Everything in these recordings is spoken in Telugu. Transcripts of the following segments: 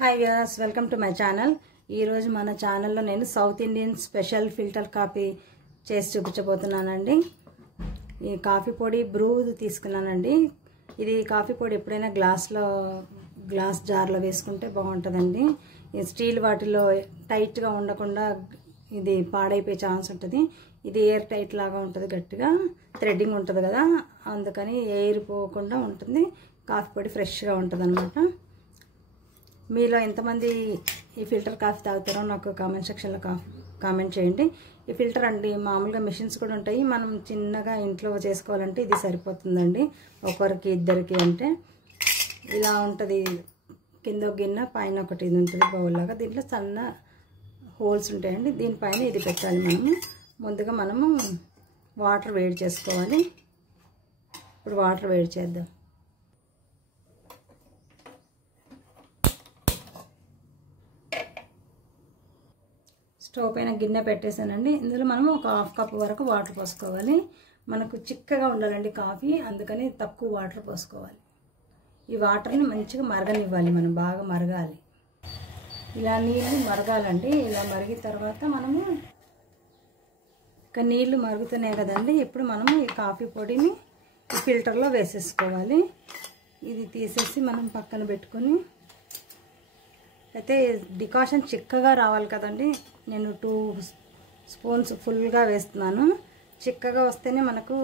Hi viewers, welcome to my channel. ఈరోజు మన ఛానల్లో నేను south Indian special filter coffee చేసి చూపించబోతున్నానండి. ఈ కాఫీ పొడి బ్రూ తీసుకున్నానండి. ఇది కాఫీ పొడి ఎప్పుడైనా గ్లాస్ జార్లో వేసుకుంటే బాగుంటుందండి. స్టీల్ వాటిలో టైట్గా ఉండకుండా ఇది పాడైపోయే ఛాన్స్ ఉంటుంది. ఇది ఎయిర్ టైట్ లాగా ఉంటుంది, గట్టిగా థ్రెడ్డింగ్ ఉంటుంది కదా, అందుకని ఎయిర్ పోకుండా ఉంటుంది. కాఫీ పొడి ఫ్రెష్గా ఉంటుంది అన్నమాట. మీలో ఎంతమంది ఈ ఫిల్టర్ కాఫీ తాగుతారో నాకు కామెంట్ సెక్షన్లో కామెంట్ చేయండి. ఈ ఫిల్టర్ అండి మామూలుగా మెషిన్స్ కూడా ఉంటాయి, మనం చిన్నగా ఇంట్లో చేసుకోవాలంటే ఇది సరిపోతుందండి. ఒకరికి ఇద్దరికి అంటే ఇలా ఉంటుంది. కింద ఒక గిన్నె, పైన ఒకటి ఇది ఉంటుంది బౌల్లాగా. దీంట్లో సన్న హోల్స్ ఉంటాయండి. దీనిపైన ఇది పెట్టాలి. ముందుగా మనము వాటర్ వేడి చేసుకోవాలి. ఇప్పుడు వాటర్ వేడి చేద్దాం. స్టవ్ పైన గిన్నె పెట్టేసానండి. ఇందులో మనము ఒక హాఫ్ కప్ వరకు వాటర్ పోసుకోవాలి. మనకు చిక్కగా ఉండాలండి కాఫీ, అందుకని తక్కువ వాటర్ పోసుకోవాలి. ఈ వాటర్ని మంచిగా మరగనివ్వాలి, మనం బాగా మరగాలి. ఇలా నీళ్ళు మరగాలండి. ఇలా మరిగిన తర్వాత మనము ఇక నీళ్ళు మరుగుతున్నాయి కదండి, ఇప్పుడు మనము ఈ కాఫీ పొడిని ఈ ఫిల్టర్లో వేసేసుకోవాలి. ఇది తీసేసి మనం పక్కన పెట్టుకొని, అయితే డికాషన్ చిక్కగా రావాలి కదండి, నేను 2 స్పూన్స్ ఫుల్గా వేస్తున్నాను. చిక్కగా వస్తేనే మనకు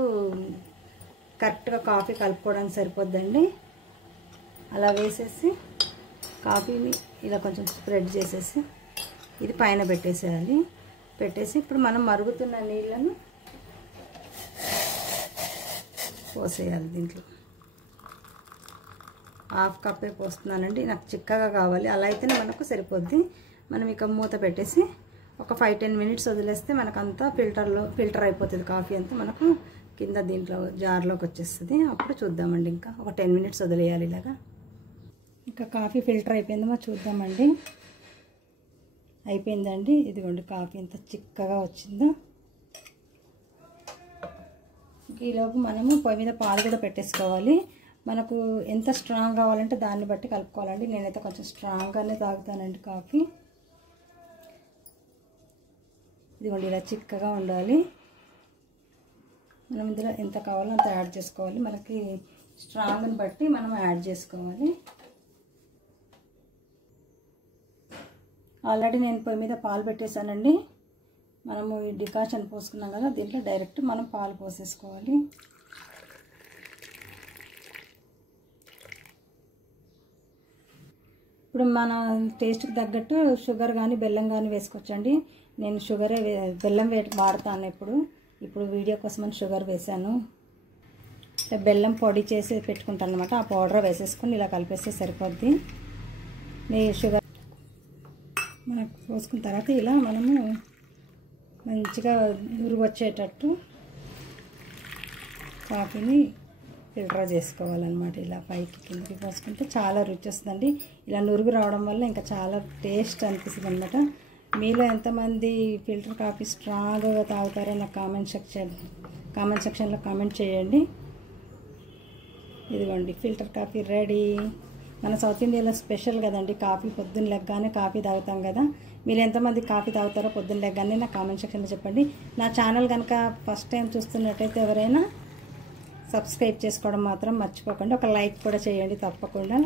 కరెక్ట్గా కాఫీ కలుపుకోవడానికి సరిపోద్దండి. అలా వేసేసి కాఫీని ఇలా కొంచెం స్ప్రెడ్ చేసేసి ఇది పైన పెట్టేసేయాలి. పెట్టేసి ఇప్పుడు మనం మరుగుతున్న నీళ్ళను పోసేయాలి. దీంట్లో హాఫ్ కప్పే పోస్తున్నానండి, నాకు చిక్కగా కావాలి. అలా అయితేనే మనకు సరిపోద్ది. మనం ఇక మూత పెట్టేసి ఒక 5-10 మినిట్స్ వదిలేస్తే మనకంతా ఫిల్టర్ అయిపోతుంది. కాఫీ అంతా మనకు కింద దీంట్లో జార్లోకి వచ్చేస్తుంది. అప్పుడు చూద్దామండి. ఇంకా ఒక 10 మినిట్స్ వదిలేయాలి ఇలాగా. ఇంకా కాఫీ ఫిల్టర్ అయిపోయిందేమో చూద్దామండి. అయిపోయిందండి. ఇదిగోండి కాఫీ ఎంత చిక్కగా వచ్చిందో. ఈలోపు మనము పొయ్యి మీద పాలు కూడా పెట్టేసుకోవాలి. మనకు ఎంత స్ట్రాంగ్ కావాలంటే దాన్ని బట్టి కలుపుకోవాలండి. నేనైతే కొంచెం స్ట్రాంగ్గానే తాగుతానండి కాఫీ. ఇదిగోండి ఇలా చిక్కగా ఉండాలి. మనం ఇందులో ఎంత కావాలో అంత యాడ్ చేసుకోవాలి. మనకి స్ట్రాంగ్ని బట్టి మనం యాడ్ చేసుకోవాలి. ఆల్రెడీ నేను పొయ్యి మీద పాలు పెట్టేశానండి. మనము ఈ డికాషన్ పోసుకున్నాం కదా, దీంట్లో డైరెక్ట్ మనం పాలు పోసేసుకోవాలి. ఇప్పుడు మన టేస్ట్కి తగ్గట్టు షుగర్ కానీ బెల్లం కానీ వేసుకోవచ్చండి. నేను బెల్లం వాడతాను ఇప్పుడు వీడియో కోసమని షుగర్ వేసాను. బెల్లం పొడి చేసి పెట్టుకుంటాను అనమాట. ఆ పౌడర్ వేసేసుకొని ఇలా కలిపేస్తే సరిపోద్ది. మీ షుగర్ మనకు పోసుకున్న తర్వాత ఇలా మనము మంచిగా నురుగు వచ్చేటట్టు కాఫీని ఫిల్టర్ చేసుకోవాలన్నమాట. ఇలా పైకి కిందకి పోసుకుంటే చాలా రుచి వస్తుందండి. ఇలా నురుగు రావడం వల్ల ఇంకా చాలా టేస్ట్ అనిపిస్తుంది అనమాట. మీలో ఎంతమంది ఫిల్టర్ కాఫీ స్ట్రాంగ్గా తాగుతారో నాకు కామెంట్ సెక్షన్లో కామెంట్ చేయండి. ఇదిగోండి ఫిల్టర్ కాఫీ రెడీ. మన సౌత్ ఇండియాలో స్పెషల్ కదండి కాఫీ. పొద్దున్న లెగ్గానే కాఫీ తాగుతాం కదా. మీరు ఎంతమంది కాఫీ తాగుతారో పొద్దున్న లెగ్గానే నా కామెంట్ సెక్షన్లో చెప్పండి. నా ఛానల్ కనుక ఫస్ట్ టైం చూస్తున్నట్టయితే ఎవరైనా సబ్స్క్రైబ్ చేసుకోవడం మాత్రం మర్చిపోకండి. ఒక లైక్ కూడా చేయండి తప్పకుండా.